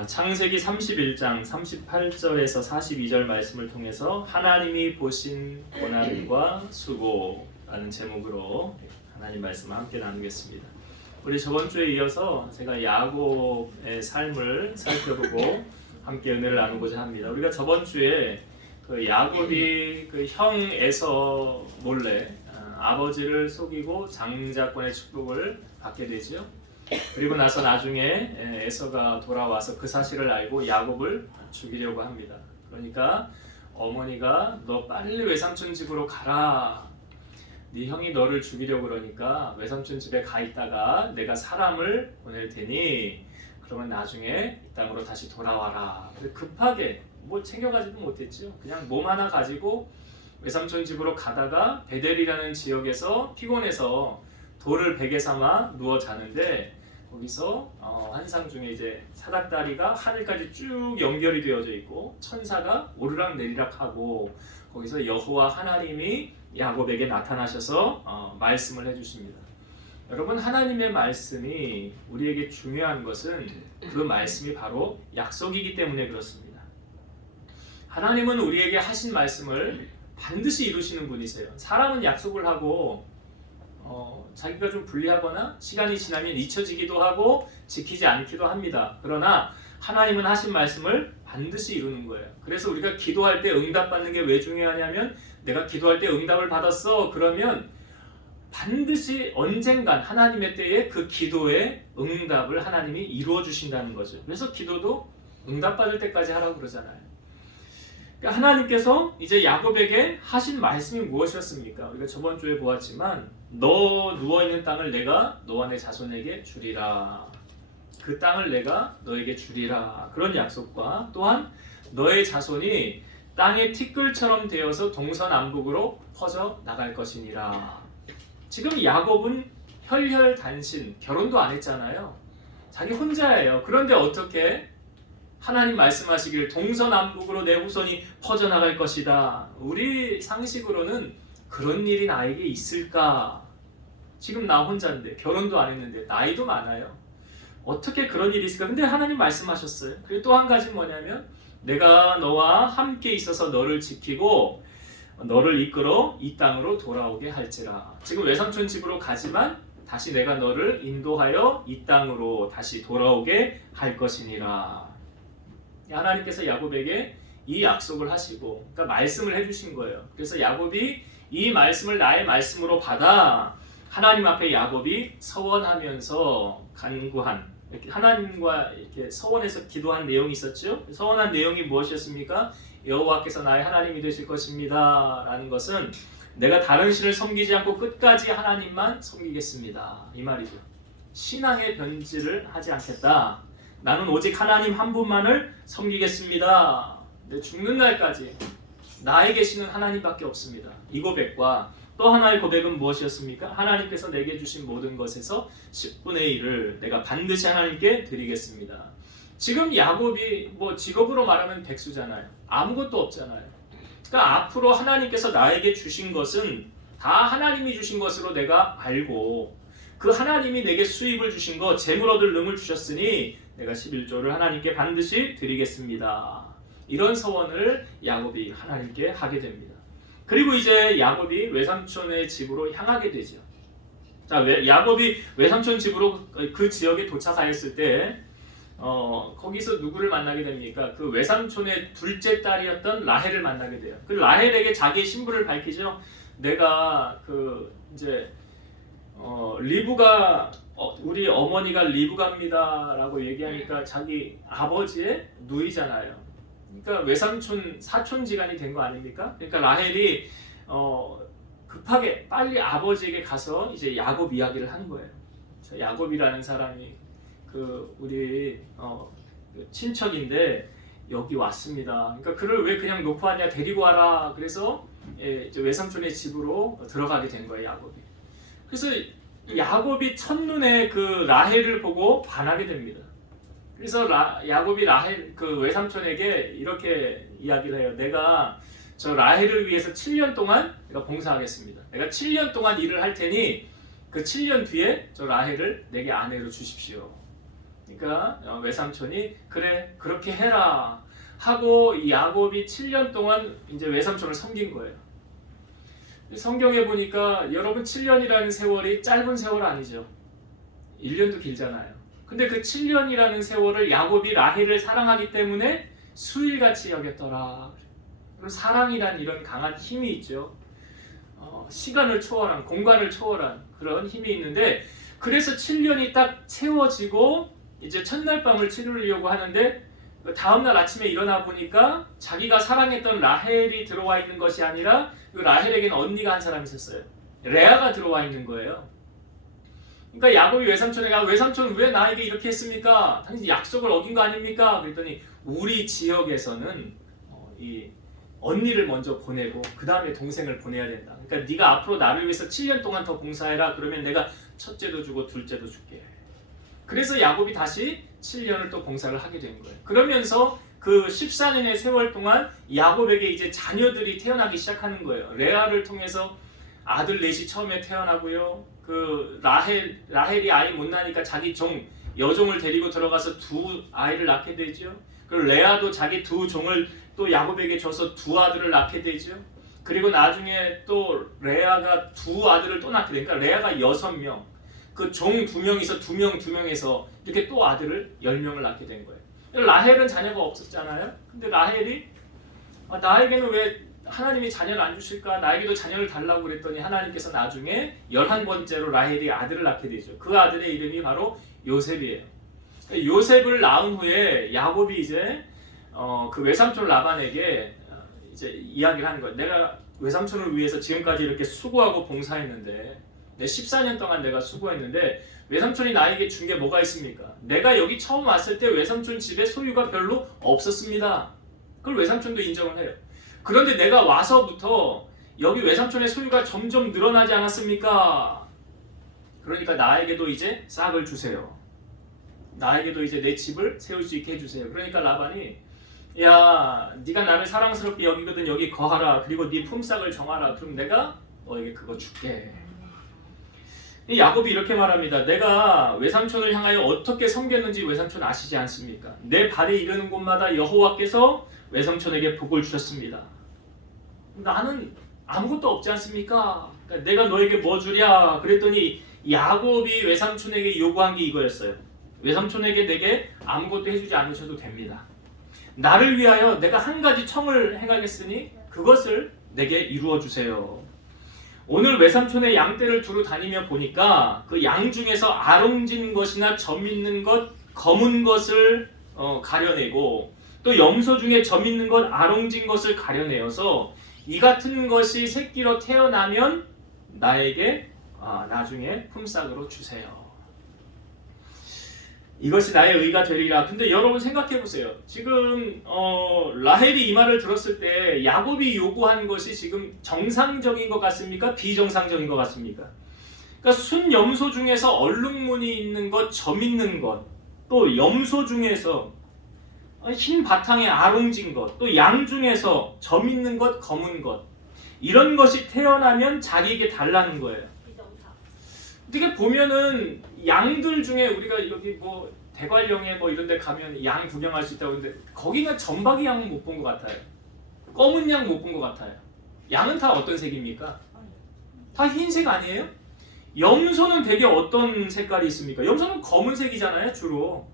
자, 창세기 31장 38절에서 42절 말씀을 통해서 하나님이 보신 고난과 수고라는 제목으로 하나님 말씀을 함께 나누겠습니다. 우리 저번 주에 이어서 제가 야곱의 삶을 살펴보고 함께 은혜를 나누고자 합니다. 우리가 저번 주에 그 야곱이 그 형 에서 몰래 아버지를 속이고 장자권의 축복을 받게 되죠. 그리고 나서 나중에 에서가 돌아와서 그 사실을 알고 야곱을 죽이려고 합니다. 그러니까 어머니가 너 빨리 외삼촌 집으로 가라. 네 형이 너를 죽이려고 그러니까 외삼촌 집에 가 있다가 내가 사람을 보낼 테니 그러면 나중에 이 땅으로 다시 돌아와라. 급하게 뭘 챙겨가지도 못했죠. 그냥 몸 하나 가지고 외삼촌 집으로 가다가 베델이라는 지역에서 피곤해서 돌을 베개 삼아 누워 자는데 거기서 환상 중에 이제 사닥다리가 하늘까지 쭉 연결이 되어져 있고 천사가 오르락 내리락 하고 거기서 여호와 하나님이 야곱에게 나타나셔서 말씀을 해주십니다. 여러분, 하나님의 말씀이 우리에게 중요한 것은 그 말씀이 바로 약속이기 때문에 그렇습니다. 하나님은 우리에게 하신 말씀을 반드시 이루시는 분이세요. 사람은 약속을 하고 자기가 좀 불리하거나 시간이 지나면 잊혀지기도 하고 지키지 않기도 합니다. 그러나 하나님은 하신 말씀을 반드시 이루는 거예요. 그래서 우리가 기도할 때 응답받는 게 왜 중요하냐면 내가 기도할 때 응답을 받았어. 그러면 반드시 언젠간 하나님의 때에 그 기도의 응답을 하나님이 이루어 주신다는 거죠. 그래서 기도도 응답받을 때까지 하라고 그러잖아요. 그러니까 하나님께서 이제 야곱에게 하신 말씀이 무엇이었습니까? 우리가 저번 주에 보았지만 너 누워있는 땅을 내가 너와 내 자손에게 주리라. 그 땅을 내가 너에게 주리라. 그런 약속과 또한 너의 자손이 땅의 티끌처럼 되어서 동서남북으로 퍼져 나갈 것이니라. 지금 야곱은 혈혈단신, 결혼도 안 했잖아요. 자기 혼자예요. 그런데 어떻게 하나님 말씀하시길 동서남북으로 내 후손이 퍼져나갈 것이다. 우리 상식으로는 그런 일이 나에게 있을까? 지금 나 혼자인데 결혼도 안 했는데 나이도 많아요. 어떻게 그런 일이 있을까? 근데 하나님 말씀하셨어요. 그리고 또 한 가지 뭐냐면 내가 너와 함께 있어서 너를 지키고 너를 이끌어 이 땅으로 돌아오게 할지라. 지금 외삼촌 집으로 가지만 다시 내가 너를 인도하여 이 땅으로 다시 돌아오게 할 것이니라. 하나님께서 야곱에게 이 약속을 하시고 그러니까 말씀을 해주신 거예요. 그래서 야곱이 이 말씀을 나의 말씀으로 받아 하나님 앞에 야곱이 서원하면서 간구한 이렇게 하나님과 이렇게 서원해서 기도한 내용이 있었죠. 서원한 내용이 무엇이었습니까? 여호와께서 나의 하나님이 되실 것입니다 라는 것은 내가 다른 신을 섬기지 않고 끝까지 하나님만 섬기겠습니다 이 말이죠. 신앙의 변질을 하지 않겠다. 나는 오직 하나님 한 분만을 섬기겠습니다. 내 죽는 날까지 나에 계시는 하나님밖에 없습니다. 이 고백과 또 하나의 고백은 무엇이었습니까? 하나님께서 내게 주신 모든 것에서 10분의 1을 내가 반드시 하나님께 드리겠습니다. 지금 야곱이 뭐 직업으로 말하면 백수잖아요. 아무것도 없잖아요. 그러니까 앞으로 하나님께서 나에게 주신 것은 다 하나님이 주신 것으로 내가 알고 그 하나님이 내게 수입을 주신 것, 재물 얻을 능을 주셨으니 내가 11조를 하나님께 반드시 드리겠습니다. 이런 서원을 야곱이 하나님께 하게 됩니다. 그리고 이제 야곱이 외삼촌의 집으로 향하게 되죠. 자, 야곱이 외삼촌 집으로 그 지역에 도착하였을 때 거기서 누구를 만나게 됩니까? 그 외삼촌의 둘째 딸이었던 라헬을 만나게 돼요. 그 라헬에게 자기의 신분을 밝히죠. 내가 그 이제 리브가 우리 어머니가 리브가입니다라고 얘기하니까 자기 아버지의 누이잖아요. 그러니까 외삼촌 사촌지간이 된 거 아닙니까? 그러니까 라헬이 급하게 빨리 아버지에게 가서 이제 야곱 이야기를 하는 거예요. 야곱이라는 사람이 그 우리 친척인데 여기 왔습니다. 그러니까 그를 왜 그냥 놓고 왔냐, 데리고 와라. 그래서 이제 외삼촌의 집으로 들어가게 된 거예요, 야곱이. 그래서 야곱이 첫눈에 그 라헬을 보고 반하게 됩니다. 그래서 야곱이 라헬 그 외삼촌에게 이렇게 이야기를 해요. 내가 저 라헬을 위해서 7년 동안 내가 봉사하겠습니다. 내가 7년 동안 일을 할 테니 그 7년 뒤에 저 라헬을 내게 아내로 주십시오. 그러니까 외삼촌이 그래 그렇게 해라 하고 이 야곱이 7년 동안 이제 외삼촌을 섬긴 거예요. 성경에 보니까 여러분 7년이라는 세월이 짧은 세월 아니죠. 1년도 길잖아요. 근데 그 7년이라는 세월을 야곱이 라헬을 사랑하기 때문에 수일같이 여겼더라. 그럼 사랑이란 이런 강한 힘이 있죠. 시간을 초월한, 공간을 초월한 그런 힘이 있는데 그래서 7년이 딱 채워지고 이제 첫날 밤을 치르려고 하는데 다음날 아침에 일어나 보니까 자기가 사랑했던 라헬이 들어와 있는 것이 아니라 그 라헬에게는 언니가 한 사람이 있었어요. 레아가 들어와 있는 거예요. 그러니까 야곱이 외삼촌에게 외삼촌 왜 나에게 이렇게 했습니까? 당신 약속을 어긴 거 아닙니까? 그랬더니 우리 지역에서는 이 언니를 먼저 보내고 그 다음에 동생을 보내야 된다. 그러니까 네가 앞으로 나를 위해서 7년 동안 더 봉사해라. 그러면 내가 첫째도 주고 둘째도 줄게. 그래서 야곱이 다시 7년을 또 봉사를 하게 된 거예요. 그러면서 그 14년의 세월 동안 야곱에게 이제 자녀들이 태어나기 시작하는 거예요. 레아를 통해서 아들 넷이 처음에 태어나고요. 그 라헬이 아이 못 나니까 자기 여종을 데리고 들어가서 두 아이를 낳게 되죠. 그리고 레아도 자기 두 종을 또 야곱에게 줘서 두 아들을 낳게 되죠. 그리고 나중에 또 레아가 두 아들을 또 낳게 되니까 레아가 6명, 그 종 2명에서 2명에서 이렇게 또 아들을 10명을 낳게 된 거예요. 라헬은 자녀가 없었잖아요. 근데 라헬이 나에게는 왜 하나님이 자녀를 안 주실까? 나에게도 자녀를 달라고 그랬더니 하나님께서 나중에 11번째로 라헬이 아들을 낳게 되죠. 그 아들의 이름이 바로 요셉이에요. 요셉을 낳은 후에 야곱이 이제 그 외삼촌 라반에게 이제 이야기를 하는 거예요. 내가 외삼촌을 위해서 지금까지 이렇게 수고하고 봉사했는데 14년 동안 내가 수고했는데 외삼촌이 나에게 준 게 뭐가 있습니까? 내가 여기 처음 왔을 때 외삼촌 집에 소유가 별로 없었습니다. 그걸 외삼촌도 인정을 해요. 그런데 내가 와서부터 여기 외삼촌의 소유가 점점 늘어나지 않았습니까? 그러니까 나에게도 이제 싹을 주세요. 나에게도 이제 내 집을 세울 수 있게 해주세요. 그러니까 라반이 야, 네가 나를 사랑스럽게 여기거든 여기 거하라. 그리고 네 품삯을 정하라. 그럼 내가 너에게 그거 줄게. 야곱이 이렇게 말합니다. 내가 외삼촌을 향하여 어떻게 섬겼는지 외삼촌 아시지 않습니까? 내 발에 이르는 곳마다 여호와께서 외삼촌에게 복을 주셨습니다. 나는 아무것도 없지 않습니까? 그러니까 내가 너에게 뭐 주랴? 그랬더니 야곱이 외삼촌에게 요구한 게 이거였어요. 외삼촌에게 내게 아무것도 해주지 않으셔도 됩니다. 나를 위하여 내가 한 가지 청을 행하겠으니 그것을 내게 이루어 주세요. 오늘 외삼촌의 양떼를 두루 다니며 보니까 그 양 중에서 아롱진 것이나 점 있는 것, 검은 것을 가려내고 또 염소 중에 점 있는 것, 아롱진 것을 가려내어서 이 같은 것이 새끼로 태어나면 나에게 나중에 품삯으로 주세요. 이것이 나의 의가 되리라. 근데 여러분 생각해 보세요. 지금 라헬이 이 말을 들었을 때 야곱이 요구한 것이 지금 정상적인 것 같습니까? 비정상적인 것 같습니까? 그러니까 순염소 중에서 얼룩무늬 있는 것, 점 있는 것, 또 염소 중에서 흰 바탕에 아롱진 것, 또 양 중에서 점 있는 것, 검은 것, 이런 것이 태어나면 자기에게 달라는 거예요. 어떻게 보면은 양들 중에 우리가 여기 뭐 대관령에 뭐 이런 데 가면 양 구경할 수 있다고 하는데 거기는 점박이 양은 못 본 것 같아요. 검은 양 못 본 것 같아요. 양은 다 어떤 색입니까? 다 흰색 아니에요? 염소는 대개 어떤 색깔이 있습니까? 염소는 검은색이잖아요, 주로.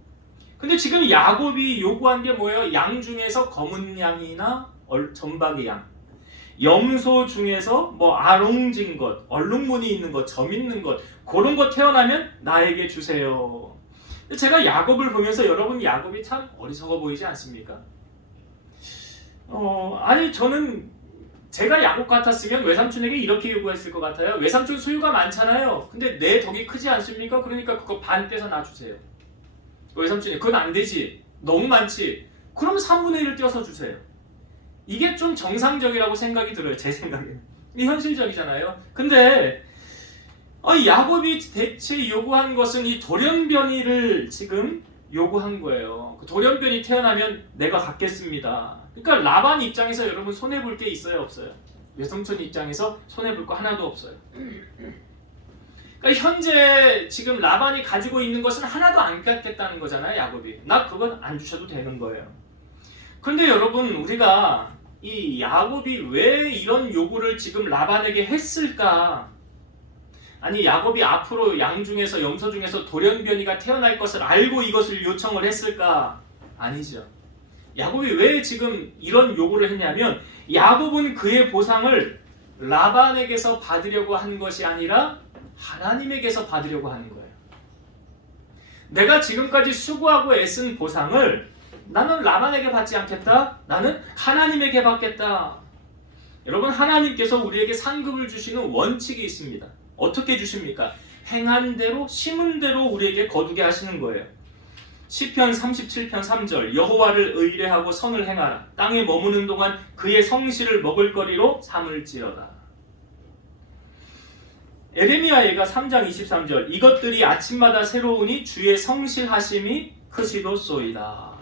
근데 지금 야곱이 요구한 게 뭐예요? 양 중에서 검은 양이나 점박이 양, 염소 중에서 뭐 아롱진 것, 얼룩무늬 있는 것, 점 있는 것, 그런 거 태어나면 나에게 주세요. 제가 야곱을 보면서 여러분 야곱이 참 어리석어 보이지 않습니까? 아니 저는 제가 야곱 같았으면 외삼촌에게 이렇게 요구했을 것 같아요. 외삼촌 소유가 많잖아요. 근데 내 덕이 크지 않습니까? 그러니까 그거 반 떼서 놔주세요. 외삼촌이 그건 안 되지. 너무 많지. 그럼 3분의 1을 떼어서 주세요. 이게 좀 정상적이라고 생각이 들어요. 제 생각에는. 이게 현실적이잖아요. 근데 야곱이 대체 요구한 것은 이 돌연변이를 지금 요구한 거예요. 그 돌연변이 태어나면 내가 갖겠습니다. 그러니까 라반 입장에서 여러분 손해볼 게 있어요, 없어요? 외삼촌 입장에서 손해볼 거 하나도 없어요. 그러니까 현재 지금 라반이 가지고 있는 것은 하나도 안 갖겠다는 거잖아요. 야곱이. 나 그건 안 주셔도 되는 거예요. 그런데 여러분, 우리가 이 야곱이 왜 이런 요구를 지금 라반에게 했을까? 아니, 야곱이 앞으로 양 중에서 염소 중에서 돌연변이가 태어날 것을 알고 이것을 요청을 했을까? 아니죠. 야곱이 왜 지금 이런 요구를 했냐면, 야곱은 그의 보상을 라반에게서 받으려고 한 것이 아니라 하나님에게서 받으려고 하는 거예요. 내가 지금까지 수고하고 애쓴 보상을 나는 라반에게 받지 않겠다. 나는 하나님에게 받겠다. 여러분, 하나님께서 우리에게 상급을 주시는 원칙이 있습니다. 어떻게 주십니까? 행한 대로 심은 대로 우리에게 거두게 하시는 거예요. 시편 37편 3절 여호와를 의뢰하고 선을 행하라. 땅에 머무는 동안 그의 성실을 먹을거리로 삼을지어다. 에레미야가 3장 23절 이것들이 아침마다 새로우니 주의 성실하심이 크시도소이다.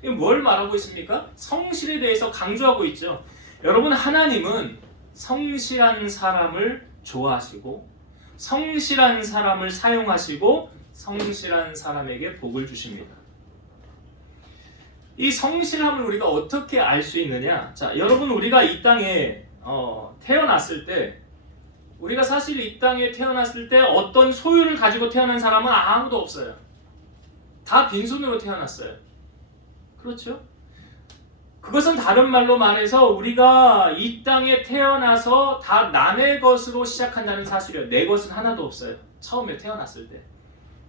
이게 뭘 말하고 있습니까? 성실에 대해서 강조하고 있죠. 여러분, 하나님은 성실한 사람을 좋아하시고 성실한 사람을 사용하시고 성실한 사람에게 복을 주십니다. 이 성실함을 우리가 어떻게 알 수 있느냐? 자, 여러분, 우리가 이 땅에 태어났을 때, 우리가 사실 이 땅에 태어났을 때 어떤 소유를 가지고 태어난 사람은 아무도 없어요. 다 빈손으로 태어났어요. 그렇죠? 그것은 다른 말로 말해서 우리가 이 땅에 태어나서 다 남의 것으로 시작한다는 사실이에요. 내 것은 하나도 없어요. 처음에 태어났을 때.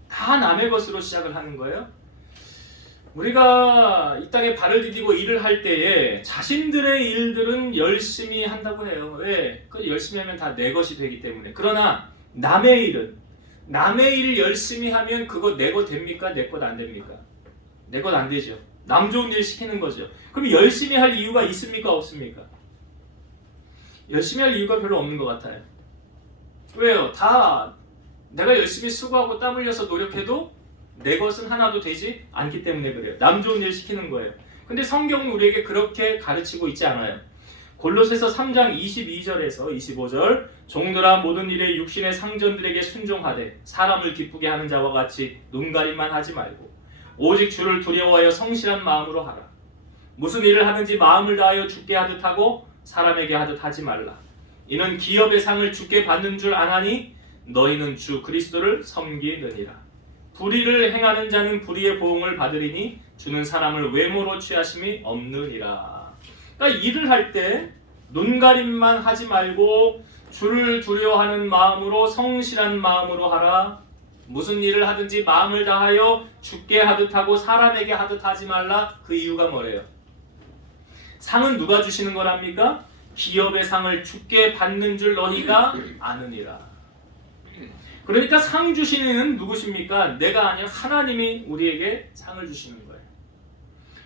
다 남의 것으로 시작을 하는 거예요. 우리가 이 땅에 발을 디디고 일을 할 때에 자신들의 일들은 열심히 한다고 해요. 왜? 그 열심히 하면 다 내 것이 되기 때문에. 그러나 남의 일은, 남의 일을 열심히 하면 그거 내 것 됩니까? 내 것 안 됩니까? 내 것 안 되죠. 남 좋은 일 시키는 거죠. 그럼 열심히 할 이유가 있습니까? 없습니까? 열심히 할 이유가 별로 없는 것 같아요. 왜요? 다 내가 열심히 수고하고 땀 흘려서 노력해도 내 것은 하나도 되지 않기 때문에 그래요. 남 좋은 일 시키는 거예요. 근데 성경은 우리에게 그렇게 가르치고 있지 않아요. 골로새서 3장 22절에서 25절 종들아 모든 일에 육신의 상전들에게 순종하되 사람을 기쁘게 하는 자와 같이 눈가림만 하지 말고 오직 주를 두려워하여 성실한 마음으로 하라. 무슨 일을 하든지 마음을 다하여 주께 하듯 하고 사람에게 하듯 하지 말라. 이는 기업의 상을 주께 받는 줄 아나니 너희는 주 그리스도를 섬기느니라. 불의를 행하는 자는 불의의 보응을 받으리니 주는 사람을 외모로 취하심이 없느니라. 그러니까 일을 할 때 눈가림만 하지 말고 주를 두려워하는 마음으로 성실한 마음으로 하라. 무슨 일을 하든지 마음을 다하여 주께 하듯 하고 사람에게 하듯 하지 말라. 그 이유가 뭐래요? 상은 누가 주시는 거랍니까? 기업의 상을 주께 받는 줄 너희가 아느니라. 그러니까 상 주시는 이는 누구십니까? 내가 아니라 하나님이 우리에게 상을 주시는 거예요.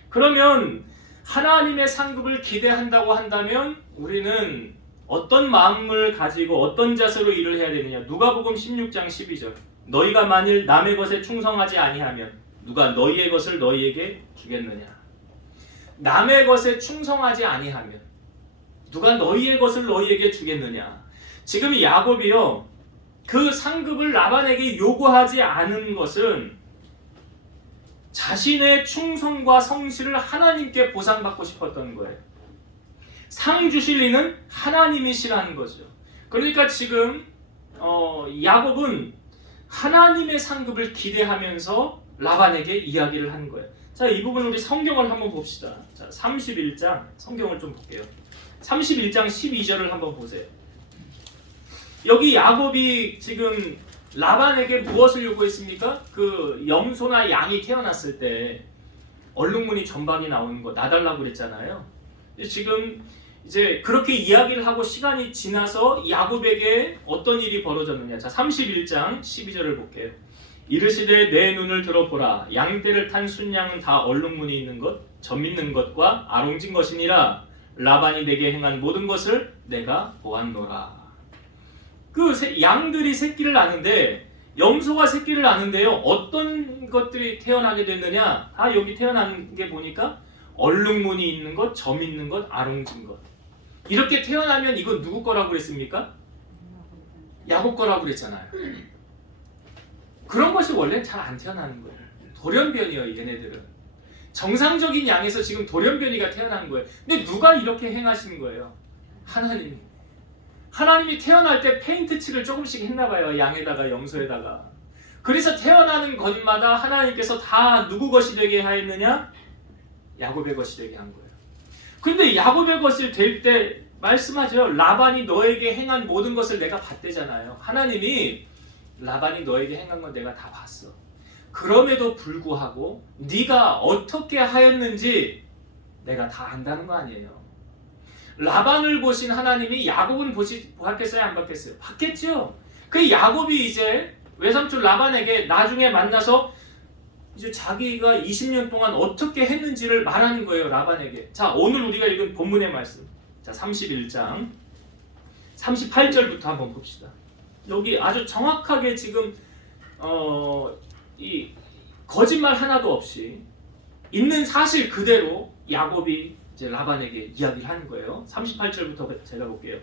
그러면 하나님의 상급을 기대한다고 한다면 우리는 어떤 마음을 가지고 어떤 자세로 일을 해야 되느냐? 누가복음 16장 12절 너희가 만일 남의 것에 충성하지 아니하면 누가 너희의 것을 너희에게 주겠느냐? 남의 것에 충성하지 아니하면 누가 너희의 것을 너희에게 주겠느냐? 지금 야곱이요, 그 상급을 라반에게 요구하지 않은 것은 자신의 충성과 성실을 하나님께 보상받고 싶었던 거예요. 상 주실 이는 하나님이시라는 거죠. 그러니까 지금 야곱은 하나님의 상급을 기대하면서 라반에게 이야기를 하는 거예요. 자, 이 부분 우리 성경을 한번 봅시다. 자, 31장 성경을 좀 볼게요. 31장 12절을 한번 보세요. 여기 야곱이 지금 라반에게 무엇을 요구했습니까? 그 염소나 양이 태어났을 때 얼룩무늬 점박이 나오는 거 놔달라고 그랬잖아요. 지금 이제 그렇게 이야기를 하고 시간이 지나서 야곱에게 어떤 일이 벌어졌느냐. 자, 31장 12절을 볼게요. 이르시되 내 눈을 들어보라. 양떼를 탄 순양은 다 얼룩무늬 있는 것, 점 있는 것과 아롱진 것이니라. 라반이 내게 행한 모든 것을 내가 보았노라. 그 양들이 새끼를 낳는데, 염소가 새끼를 낳는데요, 어떤 것들이 태어나게 됐느냐? 다 여기 태어난 게 보니까 얼룩무늬 있는 것, 점 있는 것, 아롱진 것. 이렇게 태어나면 이거 누구 거라고 그랬습니까? 야곱 거라고 그랬잖아요. 그런 것이 원래는 잘 안 태어나는 거예요. 돌연변이에요, 얘네들은. 정상적인 양에서 지금 돌연변이가 태어난 거예요. 근데 누가 이렇게 행하시는 거예요? 하나님이. 하나님이 태어날 때 페인트 칠을 조금씩 했나 봐요. 양에다가 염소에다가. 그래서 태어나는 것마다 하나님께서 다 누구 것이 되게 하였느냐? 야곱의 것이 되게 한 거예요. 근데 야곱의 것이 될 때 말씀하죠. 라반이 너에게 행한 모든 것을 내가 봤대잖아요. 하나님이 라반이 너에게 행한 건 내가 다 봤어. 그럼에도 불구하고 네가 어떻게 하였는지 내가 다 안다는 거 아니에요. 라반을 보신 하나님이 야곱은 봤겠어요? 안 봤겠어요? 봤겠죠. 그 야곱이 이제 외삼촌 라반에게 나중에 만나서 이제 자기가 20년 동안 어떻게 했는지를 말하는 거예요. 라반에게. 자, 오늘 우리가 읽은 본문의 말씀. 자, 31장 38절부터 한번 봅시다. 여기 아주 정확하게 지금 이 거짓말 하나도 없이 있는 사실 그대로 야곱이 이제 라반에게 이야기를 하는 거예요. 38절부터 제가 볼게요.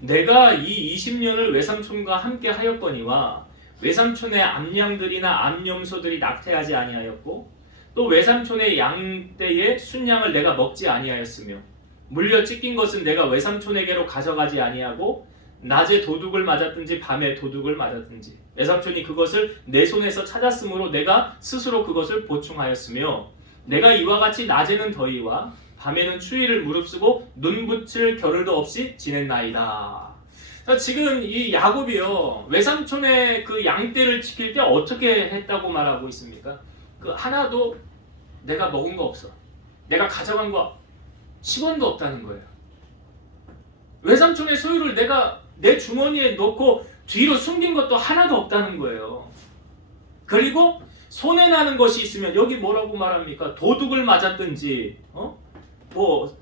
내가 이 20년을 외삼촌과 함께 하였거니와 외삼촌의 암양들이나 암염소들이 낙태하지 아니하였고 또 외삼촌의 양떼의 순양을 내가 먹지 아니하였으며 물려 찢긴 것은 내가 외삼촌에게로 가져가지 아니하고 낮에 도둑을 맞았든지 밤에 도둑을 맞았든지 외삼촌이 그것을 내 손에서 찾았으므로 내가 스스로 그것을 보충하였으며 내가 이와 같이 낮에는 더위와 밤에는 추위를 무릅쓰고 눈 붙일 겨를도 없이 지냈나이다. 자, 지금 이 야곱이요 외삼촌의 그 양떼를 지킬 때 어떻게 했다고 말하고 있습니까? 그 하나도 내가 먹은 거 없어. 내가 가져간 거 10원도 없다는 거예요. 외삼촌의 소유를 내가 내 주머니에 넣고 뒤로 숨긴 것도 하나도 없다는 거예요. 그리고 손해 나는 것이 있으면 여기 뭐라고 말합니까? 도둑을 맞았든지 뭐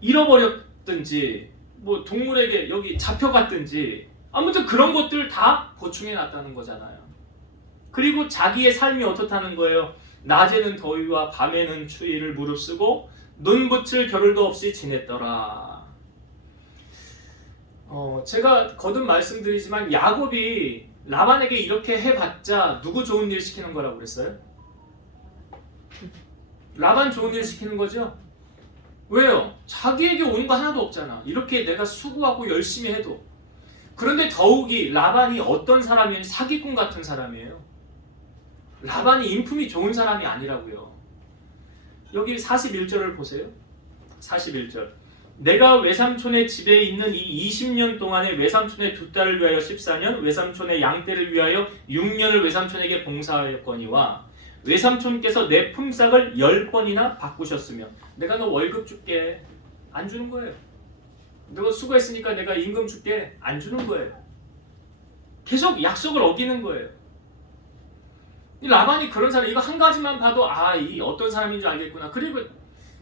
잃어버렸든지 뭐 동물에게 여기 잡혀갔든지 아무튼 그런 것들 다 보충해 놨다는 거잖아요. 그리고 자기의 삶이 어떻다는 거예요? 낮에는 더위와 밤에는 추위를 무릅쓰고 눈 붙일 겨를도 없이 지냈더라. 제가 거듭 말씀드리지만 야곱이 라반에게 이렇게 해봤자 누구 좋은 일 시키는 거라고 그랬어요? 라반 좋은 일 시키는 거죠? 왜요? 자기에게 온 거 하나도 없잖아. 이렇게 내가 수고하고 열심히 해도. 그런데 더욱이 라반이 어떤 사람이에요? 사기꾼 같은 사람이에요. 라반이 인품이 좋은 사람이 아니라고요. 여기 41절을 보세요. 41절. 내가 외삼촌의 집에 있는 이 20년 동안에 외삼촌의 두 딸을 위하여 14년, 외삼촌의 양떼를 위하여 6년을 외삼촌에게 봉사하였거니와 외삼촌께서 내 품삯을 10번이나 바꾸셨으며 내가 너 월급 줄게. 안 주는 거예요. 너 수고했으니까 내가 임금 줄게. 안 주는 거예요. 계속 약속을 어기는 거예요. 이 라반이 그런 사람, 이거 한 가지만 봐도 이 어떤 사람인 줄 알겠구나. 그리고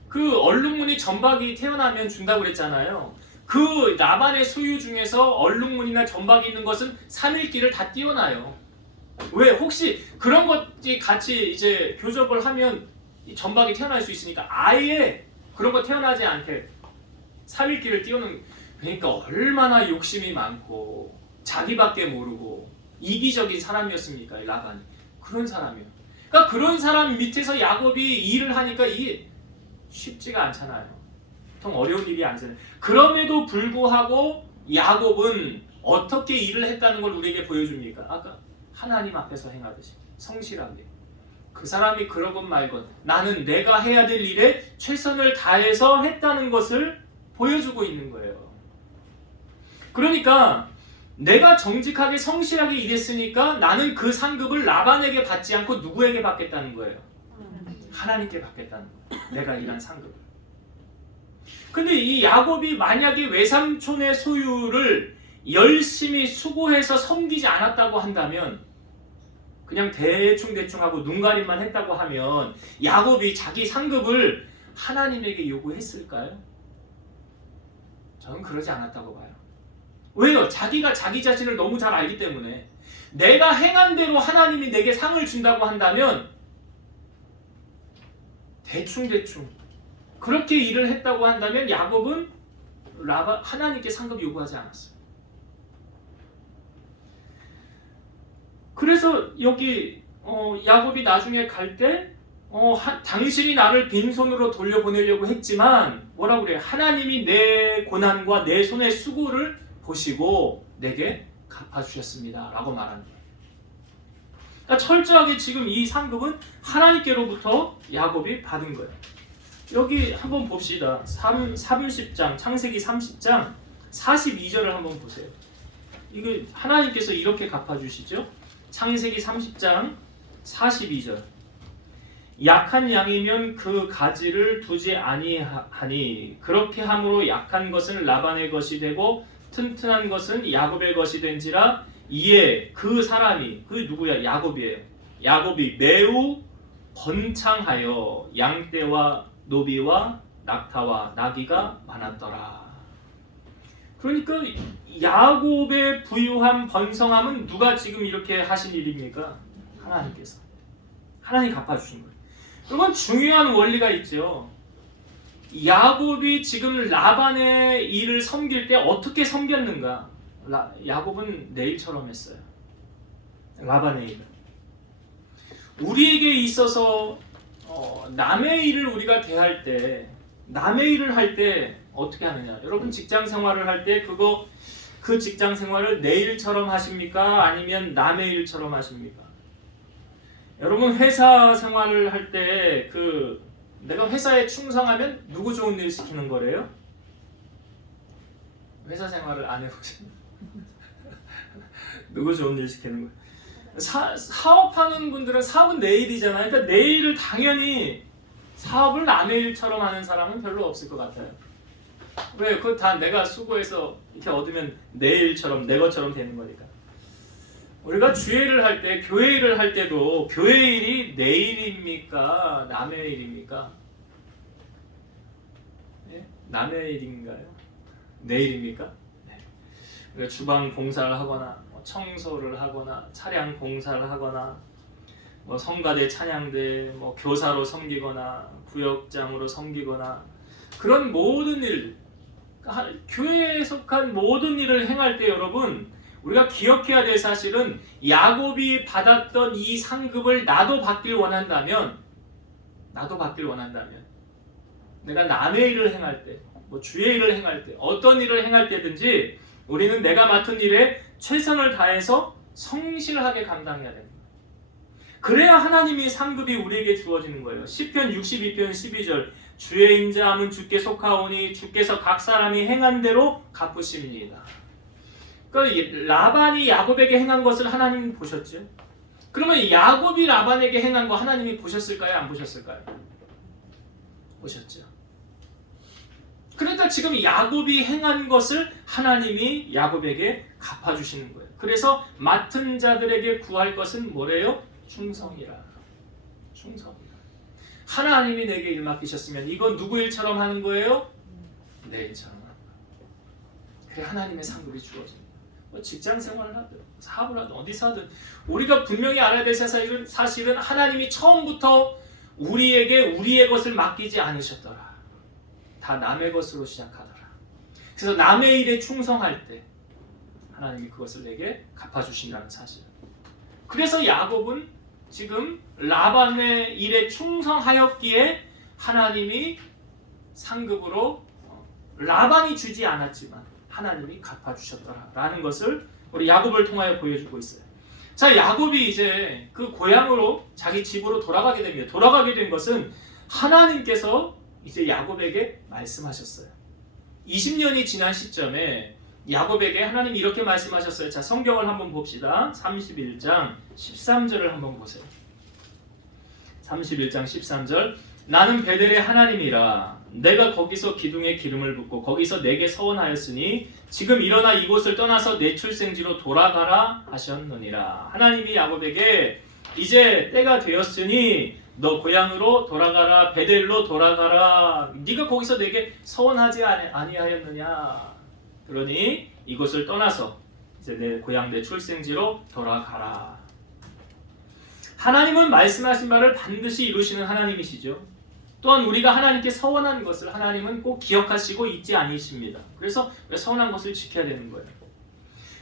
그 얼룩무늬 점박이 태어나면 준다고 그랬잖아요. 그 라반의 소유 중에서 얼룩무늬나 점박이 있는 것은 3일기를 다 띄워놔요. 왜? 혹시 그런 것이 같이 이제 교접을 하면 이 점박이 태어날 수 있으니까 아예 그런 거 태어나지 않게 3일기를 띄우는. 그러니까 얼마나 욕심이 많고 자기밖에 모르고 이기적인 사람이었습니까? 라반이. 그런 사람이에요. 그러니까 그런 사람 밑에서 야곱이 일을 하니까 이게 쉽지가 않잖아요. 보통 어려운 일이 아니잖아요. 그럼에도 불구하고 야곱은 어떻게 일을 했다는 걸 우리에게 보여줍니까? 아까 하나님 앞에서 행하듯이 성실하게. 그 사람이 그러건 말건 나는 내가 해야 될 일에 최선을 다해서 했다는 것을 보여주고 있는 거예요. 그러니까 내가 정직하게 성실하게 일했으니까 나는 그 상급을 라반에게 받지 않고 누구에게 받겠다는 거예요? 하나님께 받겠다는 거예요. 내가 일한 상급을. 근데 이 야곱이 만약에 외삼촌의 소유를 열심히 수고해서 섬기지 않았다고 한다면, 그냥 대충 하고 눈가림만 했다고 하면 야곱이 자기 상급을 하나님에게 요구했을까요? 저는 그러지 않았다고 봐요. 왜요? 자기가 자기 자신을 너무 잘 알기 때문에. 내가 행한 대로 하나님이 내게 상을 준다고 한다면 대충 그렇게 일을 했다고 한다면 야곱은 하나님께 상급 요구하지 않았어요. 그래서 여기 야곱이 나중에 갈 때 당신이 나를 빈손으로 돌려보내려고 했지만 뭐라고 그래요? 하나님이 내 고난과 내 손의 수고를 보시고 내게 갚아주셨습니다 라고 말하는 거예요. 그러니까 철저하게 지금 이 상급은 하나님께로부터 야곱이 받은 거예요. 여기 한번 봅시다. 30장 창세기 30장 42절을 한번 보세요. 이거 하나님께서 이렇게 갚아주시죠. 창세기 30장 42절. 약한 양이면 그 가지를 두지 아니하니 그렇게 함으로 약한 것은 라반의 것이 되고 튼튼한 것은 야곱의 것이 된지라. 이에 그 사람이, 그 누구야? 야곱이에요. 야곱이 매우 번창하여 양떼와 노비와 낙타와 나귀가 많았더라. 그러니까 야곱의 부유함 번성함은 누가 지금 이렇게 하신 일입니까? 하나님께서. 하나님 갚아주신 거예요. 그건 중요한 원리가 있죠. 야곱이 지금 라반의 일을 섬길 때 어떻게 섬겼는가? 야곱은 내 일처럼 했어요. 라반의 일을. 우리에게 있어서 남의 일을 우리가 대할 때, 남의 일을 할 때 어떻게 하느냐? 여러분 직장 생활을 할 때 그 직장 생활을 내 일처럼 하십니까? 아니면 남의 일처럼 하십니까? 여러분 회사 생활을 할 때 내가 회사에 충성하면 누구 좋은 일 시키는 거래요? 회사 생활을 안 해보셨나요? 누구 좋은 일 시키는 거예요? 사업하는 분들은 사업은 내 일이잖아요. 그러니까 내 일을 당연히 사업을 남의 일처럼 하는 사람은 별로 없을 것 같아요. 왜? 그거 다 내가 수고해서 이렇게 얻으면 내 일처럼 내 것처럼 되는 거니까. 우리가 주일을 할 때, 교회 일을 할 때도 교회 일이 내 일입니까? 남의 일입니까? 예? 남의 일인가요? 내 일입니까? 네. 우리가 주방 봉사를 하거나 청소를 하거나 차량 공사를 하거나 성가대 찬양대 교사로 섬기거나 부역장으로 섬기거나 그런 모든 일, 교회에 속한 모든 일을 행할 때 여러분 우리가 기억해야 될 사실은 야곱이 받았던 이 상급을 나도 받길 원한다면 내가 남의 일을 행할 때, 주의 일을 행할 때, 어떤 일을 행할 때든지 우리는 내가 맡은 일에 최선을 다해서 성실하게 감당해야 됩니다. 그래야 하나님의 상급이 우리에게 주어지는 거예요. 시편 62편 12절 주의 인자함은 주께 속하오니 주께서 각 사람이 행한 대로 갚으십니다. 그러니까 라반이 야곱에게 행한 것을 하나님이 보셨죠. 그러면 야곱이 라반에게 행한 거 하나님이 보셨을까요? 안 보셨을까요? 보셨죠. 그러니까 지금 야곱이 행한 것을 하나님이 야곱에게 갚아주시는 거예요. 그래서 맡은 자들에게 구할 것은 뭐래요? 충성이라. 하나님이 내게 일 맡기셨으면 이건 누구 일처럼 하는 거예요? 내 일처럼 하는 거예요. 그래 하나님의 상급이 주어집니다. 직장 생활을 하든 사업을 하든 어디서 하든 우리가 분명히 알아야 될 사실은 하나님이 처음부터 우리에게 우리의 것을 맡기지 않으셨더라. 다 남의 것으로 시작하더라. 그래서 남의 일에 충성할 때 하나님이 그것을 내게 갚아주신다는 사실. 그래서 야곱은 지금 라반의 일에 충성하였기에 하나님이 상급으로 라반이 주지 않았지만 하나님이 갚아주셨더라라는 것을 우리 야곱을 통하여 보여주고 있어요. 자, 야곱이 이제 그 고향으로 자기 집으로 돌아가게 됩니다. 돌아가게 된 것은 하나님께서 이제 야곱에게 말씀하셨어요. 20년이 지난 시점에 야곱에게 하나님이 이렇게 말씀하셨어요. 자, 성경을 한번 봅시다. 31장 13절을 한번 보세요. 31장 13절 나는 베델의 하나님이라 내가 거기서 기둥에 기름을 붓고 거기서 내게 서원하였으니 지금 일어나 이곳을 떠나서 내 출생지로 돌아가라 하셨느니라. 하나님이 야곱에게 이제 때가 되었으니 너 고향으로 돌아가라. 베델로 돌아가라. 네가 거기서 내게 서원하지 아니하였느냐. 그러니 이곳을 떠나서 이제 내 고향 내 출생지로 돌아가라. 하나님은 말씀하신 바를 반드시 이루시는 하나님이시죠. 또한 우리가 하나님께 서원한 것을 하나님은 꼭 기억하시고 잊지 않으십니다. 그래서 서원한 것을 지켜야 되는 거예요.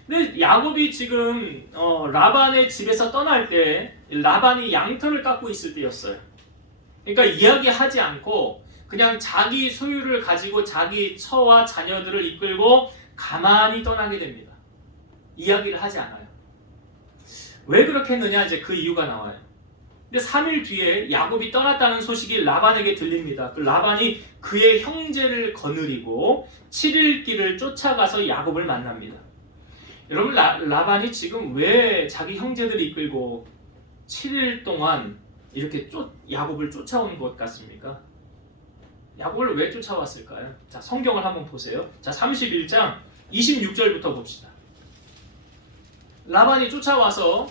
근데 야곱이 지금 라반의 집에서 떠날 때 라반이 양털을 깎고 있을 때였어요. 그러니까 이야기하지 않고 그냥 자기 소유를 가지고 자기 처와 자녀들을 이끌고 가만히 떠나게 됩니다. 이야기를 하지 않아요. 왜 그렇게 했느냐, 이제 그 이유가 나와요. 근데 3일 뒤에 야곱이 떠났다는 소식이 라반에게 들립니다. 그 라반이 그의 형제를 거느리고 7일 길을 쫓아가서 야곱을 만납니다. 여러분, 라반이 지금 왜 자기 형제들을 이끌고 7일 동안 이렇게 야곱을 쫓아온 것 같습니까? 야곱을 왜 쫓아왔을까요? 자, 성경을 한번 보세요. 자, 31장 26절부터 봅시다. 라반이 쫓아와서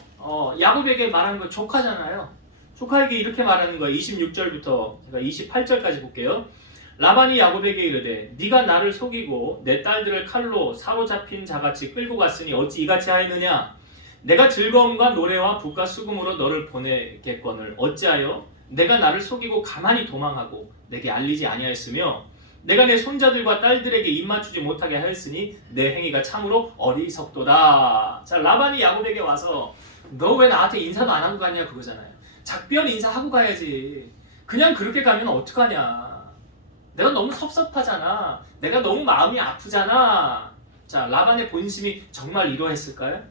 야곱에게 말하는 거 조카잖아요. 조카에게 이렇게 말하는 거예요. 26절부터 제가 28절까지 볼게요. 라반이 야곱에게 이르되 네가 나를 속이고 내 딸들을 칼로 사로잡힌 자같이 끌고 갔으니 어찌 이같이 하였느냐? 내가 즐거움과 노래와 붓과 수금으로 너를 보내겠거늘 어찌하여 내가 나를 속이고 가만히 도망하고 내게 알리지 아니하였으며 내가 내 손자들과 딸들에게 입맞추지 못하게 하였으니 내 행위가 참으로 어리석도다. 자, 라반이 야곱에게 와서 너 왜 나한테 인사도 안 하고 가냐 그거잖아요. 작별 인사하고 가야지. 그냥 그렇게 가면 어떡하냐. 내가 너무 섭섭하잖아. 내가 너무 마음이 아프잖아. 자, 라반의 본심이 정말 이러했을까요?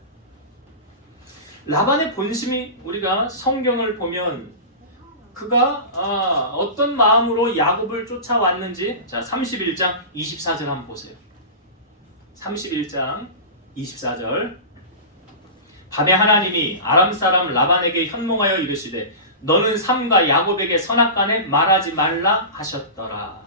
라반의 본심이 우리가 성경을 보면 그가 어떤 마음으로 야곱을 쫓아왔는지, 자, 31장 24절 한번 보세요. 31장 24절. 밤에 하나님이 아람 사람 라반에게 현몽하여 이르시되 너는 삼가 야곱에게 선악간에 말하지 말라 하셨더라.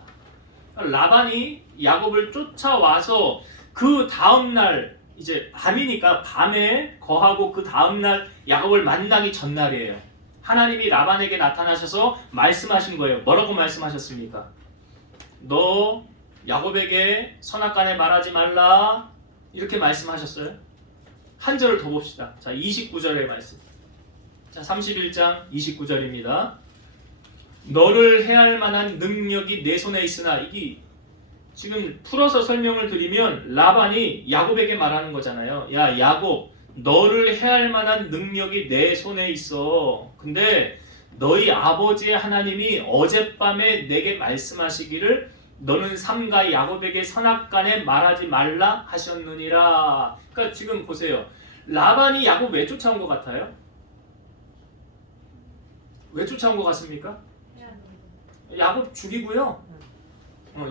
라반이 야곱을 쫓아와서 그 다음날, 이제 밤이니까 밤에 거하고 그 다음날 야곱을 만나기 전날이에요. 하나님이 라반에게 나타나셔서 말씀하신 거예요. 뭐라고 말씀하셨습니까? 너 야곱에게 선악간에 말하지 말라, 이렇게 말씀하셨어요. 한 절을 더 봅시다. 자, 29절의 말씀. 자, 31장 29절입니다. 너를 해할 만한 능력이 내 손에 있으나, 이게 지금 풀어서 설명을 드리면 라반이 야곱에게 말하는 거잖아요. 야, 야곱, 너를 해할 만한 능력이 내 손에 있어. 근데 너희 아버지의 하나님이 어젯밤에 내게 말씀하시기를 너는 삼가 야곱에게 선악간에 말하지 말라 하셨느니라. 그러니까 지금 보세요. 라반이 야곱 왜 쫓아온 것 같아요? 왜 쫓아온 것 같습니까? 야곱 죽이고요.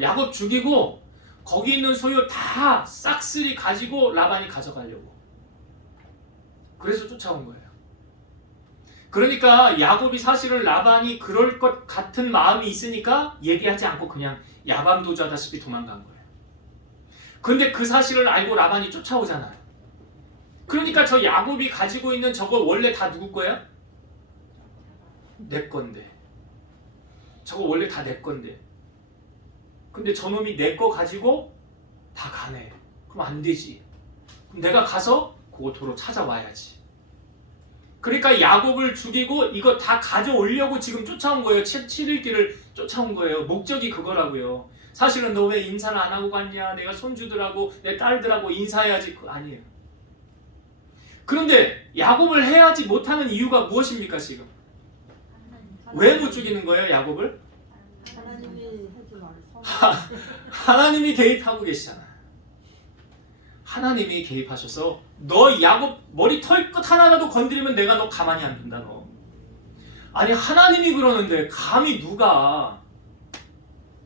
야곱 죽이고 거기 있는 소유 다 싹쓸이 가지고 라반이 가져가려고. 그래서 쫓아온 거예요. 그러니까 야곱이 사실은 라반이 그럴 것 같은 마음이 있으니까 얘기하지 않고 그냥 야밤도주하다시피 도망간 거예요. 근데 그 사실을 알고 라반이 쫓아오잖아요. 그러니까 저 야곱이 가지고 있는 저거 원래 다 누구 거야? 내 건데. 저거 원래 다 내 건데. 근데 저놈이 내 거 가지고 다 가네. 그럼 안 되지. 그럼 내가 가서 그거 도로 찾아와야지. 그러니까 야곱을 죽이고 이거 다 가져오려고 지금 쫓아온 거예요. 7일 길을 쫓아온 거예요. 목적이 그거라고요. 사실은 너 왜 인사를 안 하고 갔냐? 내가 손주들하고 내 딸들하고 인사해야지. 그거 아니에요. 그런데 야곱을 해야지 못하는 이유가 무엇입니까 지금? 왜 못 죽이는 거예요 야곱을? 하나님이 개입하고 계시잖아요. 하나님이 개입하셔서 너 야곱 머리 털끝 하나라도 건드리면 내가 너 가만히 안 둔다. 너. 아니 하나님이 그러는데 감히 누가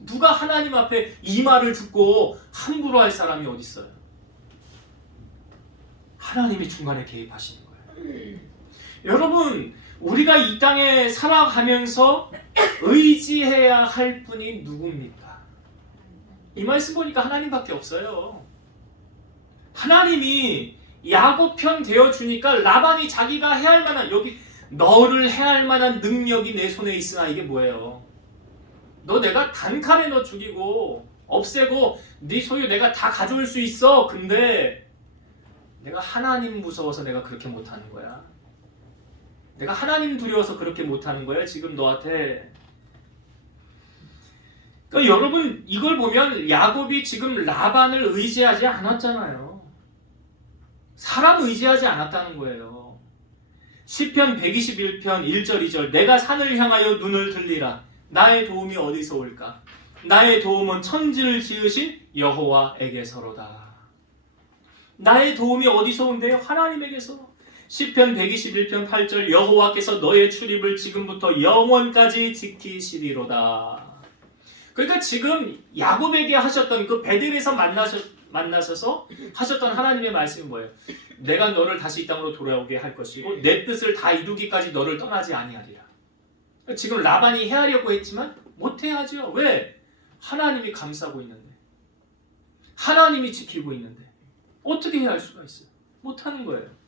하나님 앞에 이 말을 듣고 함부로 할 사람이 어디 있어요? 하나님이 중간에 개입하시는 거예요. 여러분, 우리가 이 땅에 살아가면서 의지해야 할 분이 누굽니까? 이 말씀 보니까 하나님밖에 없어요. 하나님이 야곱 편 되어주니까 라반이 자기가 해야 할 만한, 여기 너를 해야 할 만한 능력이 내 손에 있으나, 이게 뭐예요? 너 내가 단칼에 너 죽이고 없애고 네 소유 내가 다 가져올 수 있어. 근데 내가 하나님 무서워서 내가 그렇게 못하는 거야. 내가 하나님 두려워서 그렇게 못하는 거야 지금 너한테. 그러니까 여러분 이걸 보면 야곱이 지금 라반을 의지하지 않았잖아요. 사람 의지하지 않았다는 거예요. 시편 121편 1절 2절 내가 산을 향하여 눈을 들리라. 나의 도움이 어디서 올까? 나의 도움은 천지를 지으신 여호와에게서로다. 나의 도움이 어디서 온대요? 하나님에게서. 시편 121편 8절 여호와께서 너의 출입을 지금부터 영원까지 지키시리로다. 그러니까 지금 야곱에게 하셨던 그 베델에서 만나셔서 하셨던 하나님의 말씀이 뭐예요? 내가 너를 다시 이 땅으로 돌아오게 할 것이고 내 뜻을 다 이루기까지 너를 떠나지 아니하리라. 지금 라반이 해하려고 했지만 못해야죠. 왜? 하나님이 감싸고 있는데, 하나님이 지키고 있는데 어떻게 해야 할 수가 있어요? 못하는 거예요.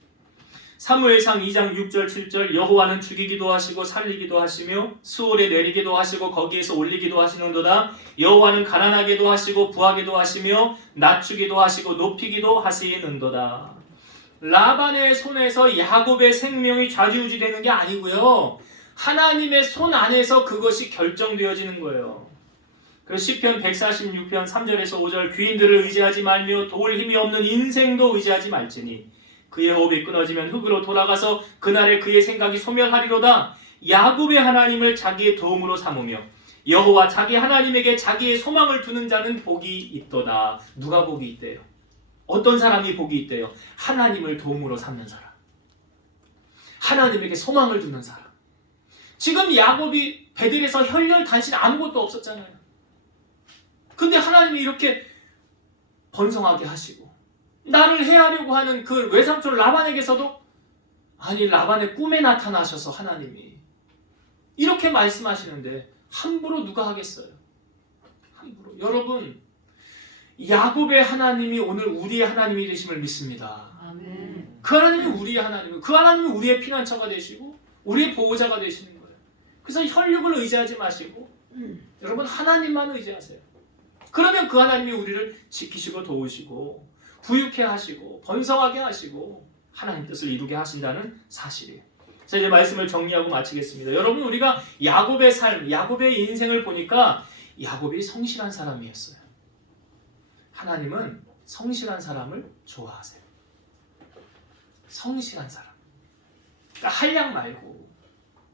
사무엘상 2장 6절 7절 여호와는 죽이기도 하시고 살리기도 하시며 수월에 내리기도 하시고 거기에서 올리기도 하시는도다. 여호와는 가난하게도 하시고 부하게도 하시며 낮추기도 하시고 높이기도 하시는도다. 라반의 손에서 야곱의 생명이 좌지우지되는 게 아니고요, 하나님의 손 안에서 그것이 결정되어지는 거예요. 그래서 시편 146편 3절에서 5절 귀인들을 의지하지 말며 도울 힘이 없는 인생도 의지하지 말지니 그의 호흡이 끊어지면 흙으로 돌아가서 그날에 그의 생각이 소멸하리로다. 야곱의 하나님을 자기의 도움으로 삼으며 여호와 자기 하나님에게 자기의 소망을 두는 자는 복이 있도다. 누가 복이 있대요? 어떤 사람이 복이 있대요? 하나님을 도움으로 삼는 사람, 하나님에게 소망을 두는 사람. 지금 야곱이 베델에서 혈혈단신 아무것도 없었잖아요. 근데 하나님이 이렇게 번성하게 하시고 나를 해하려고 하는 그 외삼촌 라반에게서도, 아니 라반의 꿈에 나타나셔서 하나님이 이렇게 말씀하시는데 함부로 누가 하겠어요? 함부로. 여러분, 야곱의 하나님이 오늘 우리의 하나님이 되심을 믿습니다. 아멘. 그 하나님이 우리의 하나님이고 그 하나님이 우리의 피난처가 되시고 우리의 보호자가 되시는 거예요. 그래서 혈육을 의지하지 마시고 여러분 하나님만 의지하세요. 그러면 그 하나님이 우리를 지키시고 도우시고 부유케 하시고 번성하게 하시고 하나님 뜻을 이루게 하신다는 사실이에요. 자, 이제 말씀을 정리하고 마치겠습니다. 여러분, 우리가 야곱의 삶, 야곱의 인생을 보니까 야곱이 성실한 사람이었어요. 하나님은 성실한 사람을 좋아하세요. 성실한 사람. 그러니까 한량 말고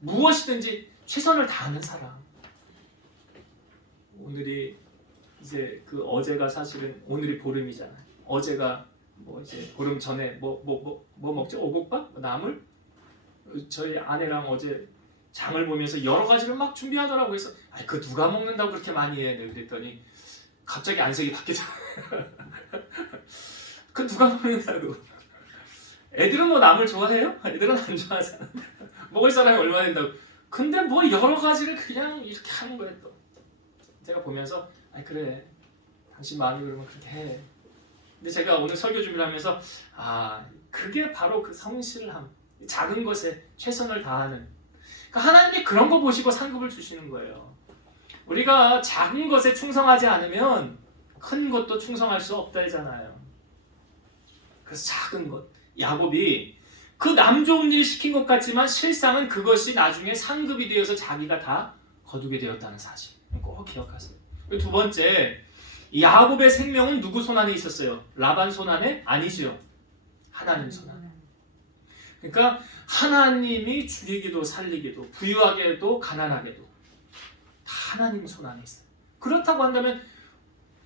무엇이든지 최선을 다하는 사람. 오늘이 이제 그 어제가 사실은 오늘이 보름이잖아요. 어제가 뭐 이제 보름 전에 뭐 먹죠? 오곡밥? 나물? 저희 아내랑 어제 장을 보면서 여러 가지를 막 준비하더라고요. 그래서 그 누가 먹는다고 그렇게 많이 해? 그랬더니 갑자기 안색이 바뀌더라고요. 그 누가 먹는다고? 애들은 뭐 나물 좋아해요? 애들은 안 좋아하잖아. 먹을 사람이 얼마나 된다고. 근데 뭐 여러 가지를 그냥 이렇게 하는 거예요. 또 제가 보면서 그래, 당신 마음이 그러면 그렇게 해. 근데 제가 오늘 설교 준비를 하면서 그게 바로 그 성실함, 작은 것에 최선을 다하는. 그러니까 하나님이 그런 거 보시고 상급을 주시는 거예요. 우리가 작은 것에 충성하지 않으면 큰 것도 충성할 수 없다 했잖아요. 그래서 작은 것, 야곱이 그 남 좋은 일 시킨 것 같지만 실상은 그것이 나중에 상급이 되어서 자기가 다 거두게 되었다는 사실 꼭 기억하세요. 두 번째, 야곱의 생명은 누구 손 안에 있었어요? 라반 손 안에? 아니죠. 하나님 손 안에. 그러니까 하나님이 죽이기도 살리기도 부유하게도 가난하게도 다 하나님 손 안에 있어요. 그렇다고 한다면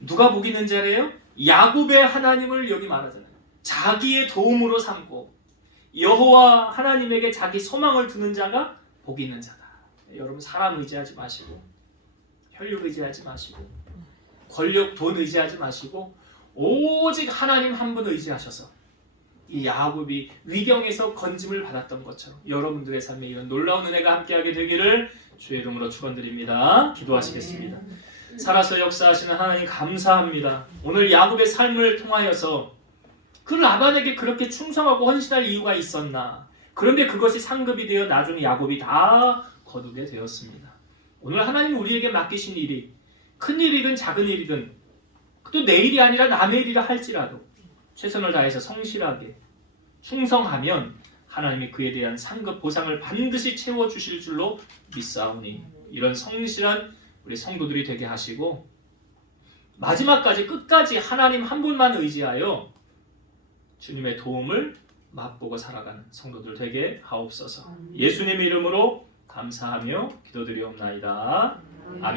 누가 복 있는 자래요? 야곱의 하나님을 여기 말하잖아요. 자기의 도움으로 삼고 여호와 하나님에게 자기 소망을 두는 자가 복 있는 자다. 여러분, 사람 의지하지 마시고 혈육 의지하지 마시고 권력, 돈 의지하지 마시고 오직 하나님 한 분 의지하셔서 이 야곱이 위경에서 건짐을 받았던 것처럼 여러분들의 삶에 이런 놀라운 은혜가 함께하게 되기를 주의 이름으로 축원드립니다. 기도하시겠습니다. 살아서 역사하시는 하나님 감사합니다. 오늘 야곱의 삶을 통하여서 그 라반에게 그렇게 충성하고 헌신할 이유가 있었나? 그런데 그것이 상급이 되어 나중에 야곱이 다 거두게 되었습니다. 오늘 하나님 우리에게 맡기신 일이 큰 일이든 작은 일이든 또 내 일이 아니라 남의 일이라 할지라도 최선을 다해서 성실하게 충성하면 하나님이 그에 대한 상급 보상을 반드시 채워주실 줄로 믿사오니 이런 성실한 우리 성도들이 되게 하시고 마지막까지 끝까지 하나님 한 분만 의지하여 주님의 도움을 맛보고 살아가는 성도들 되게 하옵소서. 예수님 이름으로 감사하며 기도드리옵나이다. 아멘.